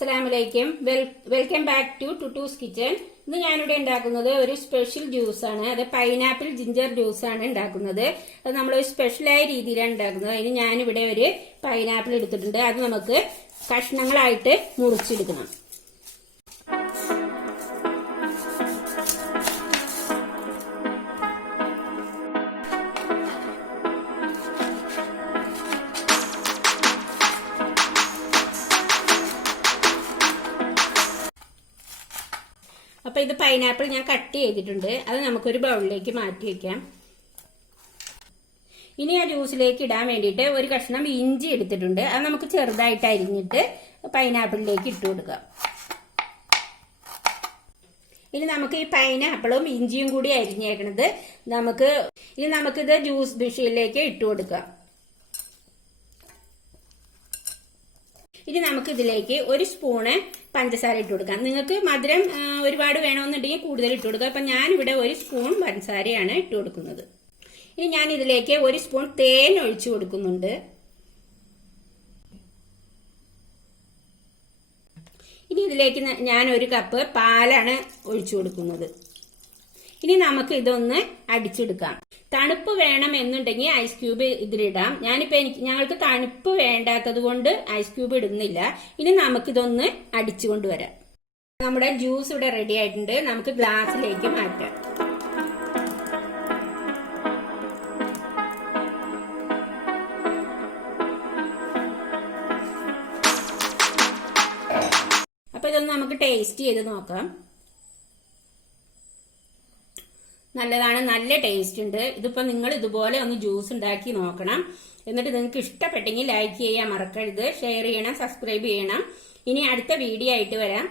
അസ്സലാമലൈക്കും. Welcome back to Tuttu's kitchen. ഇന്ന് ഞാനിവിടെ ഉണ്ടാക്കുന്നത് ഒരു സ്പെഷ്യൽ ജ്യൂസാണ്. അത് പൈനാപ്പിൾ ജിഞ്ചർ ജ്യൂസാണ് ഉണ്ടാക്കുന്നത്. അത് നമ്മളൊരു സ്പെഷ്യലായ രീതിയിലാണ് ഉണ്ടാക്കുന്നത്. അതിന് ഞാനിവിടെ ഒരു പൈനാപ്പിൾ എടുത്തിട്ടുണ്ട്. അത് നമുക്ക് കഷ്ണങ്ങളായിട്ട് മുറിച്ചെടുക്കണം. അപ്പൊ ഇത് പൈനാപ്പിൾ ഞാൻ കട്ട് ചെയ്തിട്ടുണ്ട്. അത് നമുക്കൊരു ബൗളിലേക്ക് മാറ്റി വെക്കാം. ഇനി ആ ജ്യൂസിലേക്ക് ഇടാൻ വേണ്ടിയിട്ട് ഒരു കഷ്ണം ഇഞ്ചി എടുത്തിട്ടുണ്ട്. അത് നമുക്ക് ചെറുതായിട്ട് അരിഞ്ഞിട്ട് പൈനാപ്പിളിലേക്ക് ഇട്ട് കൊടുക്കാം. ഇനി നമുക്ക് ഈ പൈനാപ്പിളും ഇഞ്ചിയും കൂടി അരിഞ്ഞേക്കണത് നമുക്കിത് ജ്യൂസ് മെഷീനിലേക്ക് ഇട്ട് കൊടുക്കാം. ഇനി നമുക്ക് ഇതിലേക്ക് ഒരു സ്പൂണ് പഞ്ചസാര ഇട്ട് കൊടുക്കാം. നിങ്ങൾക്ക് മധുരം ഒരുപാട് വേണമെന്നുണ്ടെങ്കിൽ കൂടുതൽ ഇട്ട് കൊടുക്കുക. അപ്പൊ ഞാനിവിടെ ഒരു സ്പൂൺ പഞ്ചസാരയാണ് ഇട്ട് കൊടുക്കുന്നത്. ഇനി ഞാൻ ഇതിലേക്ക് ഒരു സ്പൂൺ തേൻ ഒഴിച്ചു കൊടുക്കുന്നുണ്ട്. ഇനി ഇതിലേക്ക് ഞാൻ ഒരു കപ്പ് പാലാണ് ഒഴിച്ചു കൊടുക്കുന്നത്. ഇനി നമുക്ക് ഇതൊന്ന് അടിച്ചെടുക്കാം. തണുപ്പ് വേണം എന്നുണ്ടെങ്കിൽ ഐസ് ക്യൂബ് ഇതിലിടാം. ഞങ്ങൾക്ക് തണുപ്പ് വേണ്ടാത്തത് കൊണ്ട് ഐസ് ക്യൂബ് ഇടുന്നില്ല. ഇനി നമുക്കിതൊന്ന് അടിച്ചു കൊണ്ടുവരാം. നമ്മുടെ ജ്യൂസ് ഇവിടെ റെഡി ആയിട്ടുണ്ട്. നമുക്ക് ഗ്ലാസ്സിലേക്ക് മാറ്റാം. അപ്പൊ ഇതൊന്ന് നമുക്ക് ടേസ്റ്റ് ചെയ്ത് നോക്കാം. നല്ലതാണ്, നല്ല ടേസ്റ്റ് ഉണ്ട്. ഇതിപ്പോ നിങ്ങൾ ഇതുപോലെ ഒന്ന് ജ്യൂസ് ഉണ്ടാക്കി നോക്കണം. എന്നിട്ട് നിങ്ങൾക്ക് ഇഷ്ടപ്പെട്ടെങ്കിൽ ലൈക്ക് ചെയ്യാൻ മറക്കരുത്, ഷെയർ ചെയ്യണം, സബ്സ്ക്രൈബ് ചെയ്യണം. ഇനി അടുത്ത വീഡിയോ ആയിട്ട് വരാം.